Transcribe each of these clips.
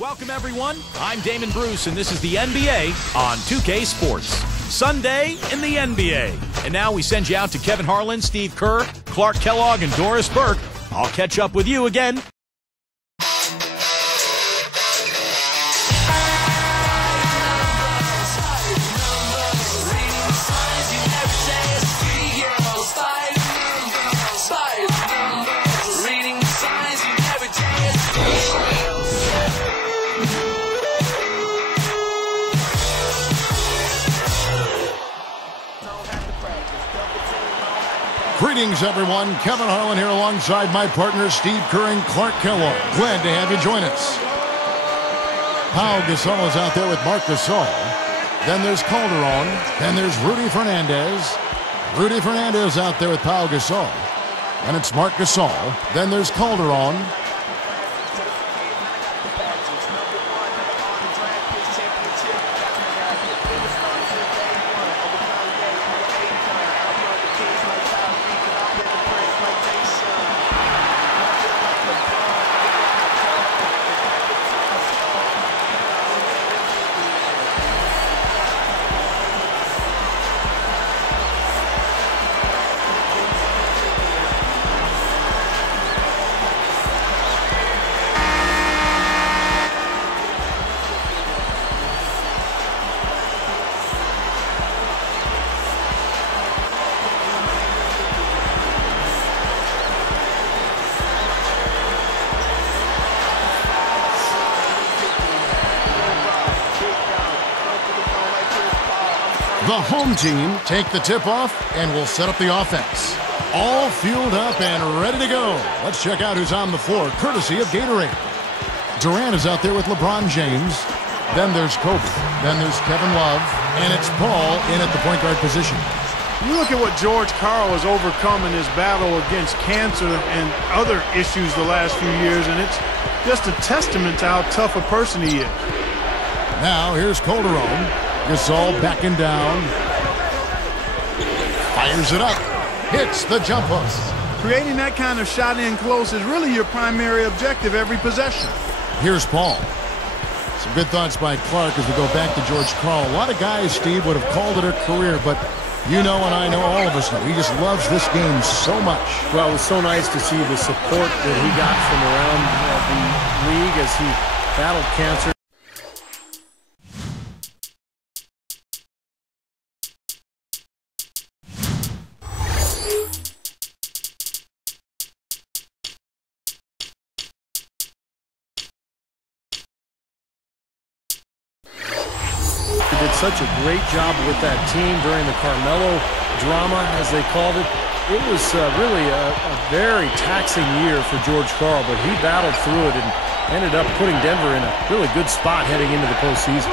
Welcome, everyone. I'm Damon Bruce, and this is the NBA on 2K Sports. Sunday in the NBA. And now we send you out to Kevin Harlan, Steve Kerr, Clark Kellogg, and Doris Burke. I'll catch up with you again. Greetings, everyone. Kevin Harlan here alongside my partner, Steve Kerr and Clark Kellogg. Glad to have you join us. Pau Gasol is out there with Marc Gasol. Then there's Calderon. Then there's Rudy Fernandez. Rudy Fernandez out there with Pau Gasol. And it's Marc Gasol. Then there's Calderon. The home team take the tip-off and will set up the offense. All fueled up and ready to go. Let's check out who's on the floor, courtesy of Gatorade. Durant is out there with LeBron James. Then there's Kobe. Then there's Kevin Love. And it's Paul in at the point guard position. You look at what George Karl has overcome in his battle against cancer and other issues the last few years, and it's just a testament to how tough a person he is. Now here's Calderon. Gasol backing down. Fires it up. Hits the jump hook. Creating that kind of shot in close is really your primary objective every possession. Here's Paul. Some good thoughts by Clark as we go back to George Karl. A lot of guys, Steve, would have called it a career, but you know and I know, all of us know, he just loves this game so much. Well, it was so nice to see the support that he got from around the league as he battled cancer. Did such a great job with that team during the Carmelo drama, as they called it. It was really a very taxing year for George Karl, but he battled through it and ended up putting Denver in a really good spot heading into the postseason.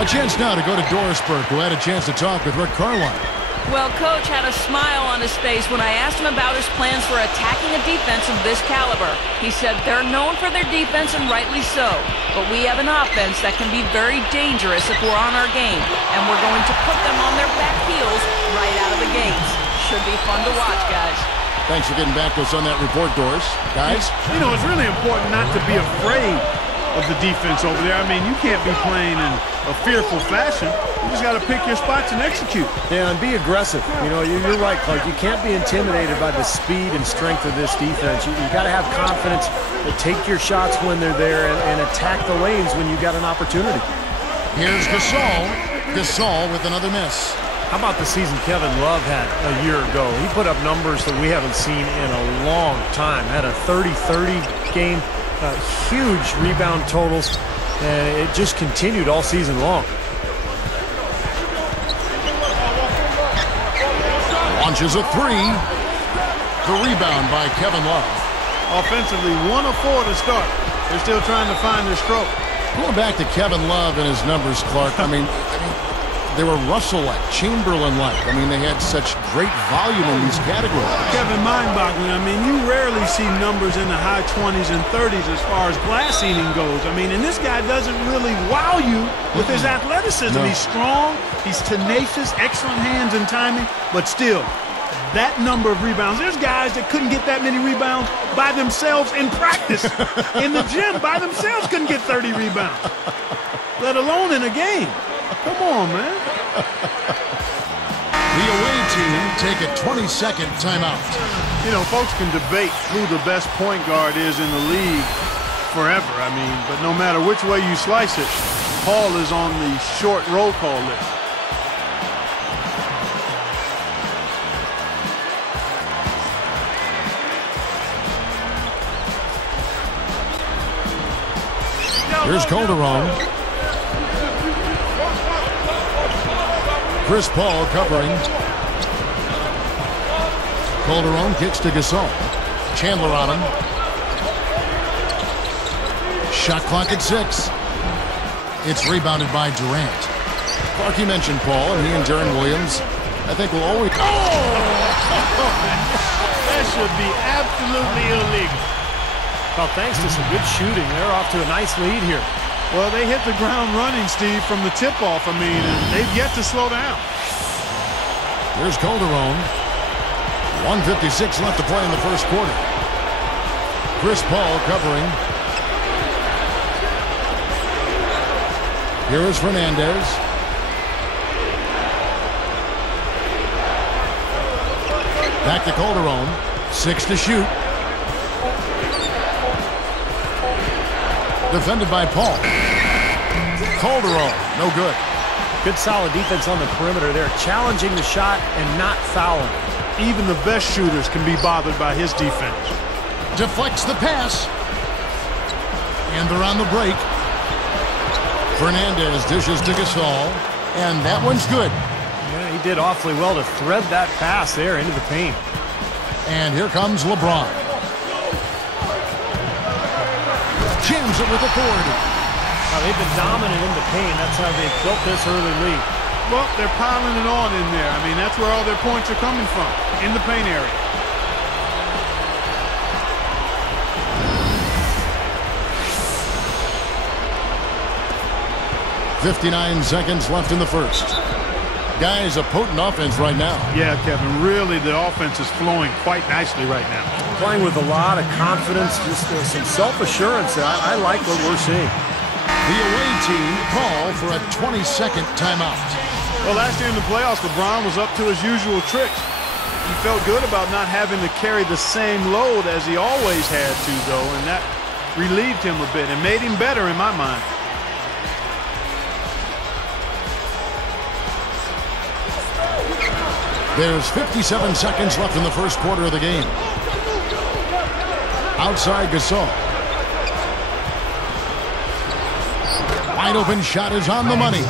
A chance now to go to Doris Burke, who had a chance to talk with Rick Carlisle. Well, Coach had a smile on his face when I asked him about his plans for attacking a defense of this caliber. He said they're known for their defense, and rightly so. But we have an offense that can be very dangerous if we're on our game, and we're going to put them on their back heels right out of the gates. Should be fun to watch, guys. Thanks for getting back to us on that report, Doris. Guys? You know, it's really important not to be afraid of the defense over there. I mean, you can't be playing in a fearful fashion. You just got to pick your spots and execute. Yeah, and be aggressive. You know, you're right, Clark. You can't be intimidated by the speed and strength of this defense. You got to have confidence to take your shots when they're there and attack the lanes when you got an opportunity. Here's Gasol. Gasol with another miss. How about the season Kevin Love had a year ago? He put up numbers that we haven't seen in a long time. Had a 30-30 game, huge rebound totals, and it just continued all season long. Launches a three. The rebound by Kevin Love. Offensively, 1 of 4 to start. They're still trying to find their stroke. Going back to Kevin Love and his numbers, Clark, I mean they were Russell-like, Chamberlain-like. I mean, they had such great volume in these categories. Kevin, mind-boggling. I mean, you rarely see numbers in the high 20s and 30s as far as glass eating goes. I mean, and this guy doesn't really wow you with his athleticism. No. He's strong, he's tenacious, excellent hands and timing, but still, that number of rebounds. There's guys that couldn't get that many rebounds by themselves in practice. In the gym, by themselves couldn't get 30 rebounds, let alone in a game. Come on, man. The away team take a 20-second timeout. You know, folks can debate who the best point guard is in the league forever. I mean, but no matter which way you slice it, Paul is on the short roll call list. Here's Calderon. Chris Paul covering. Calderon kicks to Gasol. Chandler on him. Shot clock at 6. It's rebounded by Durant. Clark, you mentioned Paul, and he and Darren Williams, I think, will always... That should be absolutely illegal. Well, thanks to some good shooting, they're off to a nice lead here. Well, they hit the ground running, Steve, from the tip-off, I mean, and they've yet to slow down. Here's Calderon. 1:56 left to play in the first quarter. Chris Paul covering. Here is Fernandez. Back to Calderon. 6 to shoot. Defended by Paul. Calderon, no good. Good solid defense on the perimeter there, challenging the shot and not fouling. Even the best shooters can be bothered by his defense. Deflects the pass. And they're on the break. Fernandez dishes to Gasol. And that one's good. Yeah, he did awfully well to thread that pass there into the paint. And here comes LeBron. Jams it with authority. They've been dominant in the paint. That's how they built this early lead. Well, they're piling it on in there. I mean, that's where all their points are coming from, in the paint area. .59 seconds left in the first. Guys, a potent offense right now. Yeah, Kevin, really the offense is flowing quite nicely right now. Playing with a lot of confidence, just some self-assurance. I like what we're seeing. The away team call for a 20-second timeout. Well, last year in the playoffs, LeBron was up to his usual tricks. He felt good about not having to carry the same load as he always had to, though, and that relieved him a bit and made him better in my mind. There's 57 seconds left in the first quarter of the game. Outside Gasol. Wide open shot is on the money.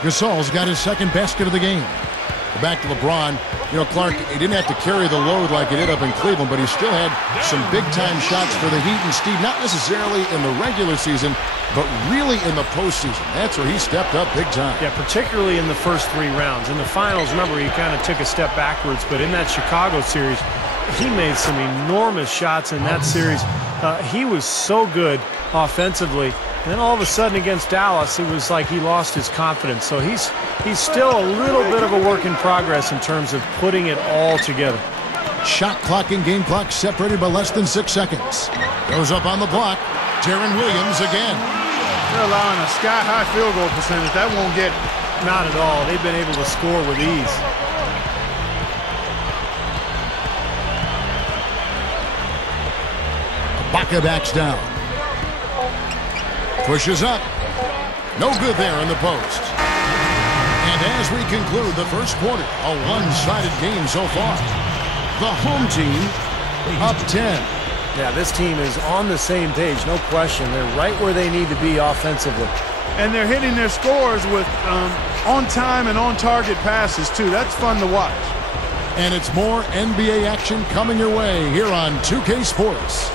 Gasol's got his second basket of the game. Back to LeBron. You know, Clark, he didn't have to carry the load like he did up in Cleveland, but he still had some big-time shots for the Heat. And Steve, not necessarily in the regular season, but really in the postseason. That's where he stepped up big time. Yeah, particularly in the first 3 rounds. In the finals, remember, he kind of took a step backwards, but in that Chicago series, he made some enormous shots in that series. He was so good offensively. And then all of a sudden against Dallas, it was like he lost his confidence. So he's still a little bit of a work in progress in terms of putting it all together. Shot clock and game clock separated by less than 6 seconds. Goes up on the block. Darren Williams again. They're allowing a sky-high field goal percentage. That won't get it. Not at all. They've been able to score with ease. Ibaka backs down. Pushes up. No good there in the post. And as we conclude the first quarter, a one-sided game so far. The home team up 10. Yeah, this team is on the same page, no question. They're right where they need to be offensively. And they're hitting their scores with on-time and on-target passes, too. That's fun to watch. And it's more NBA action coming your way here on 2K Sports.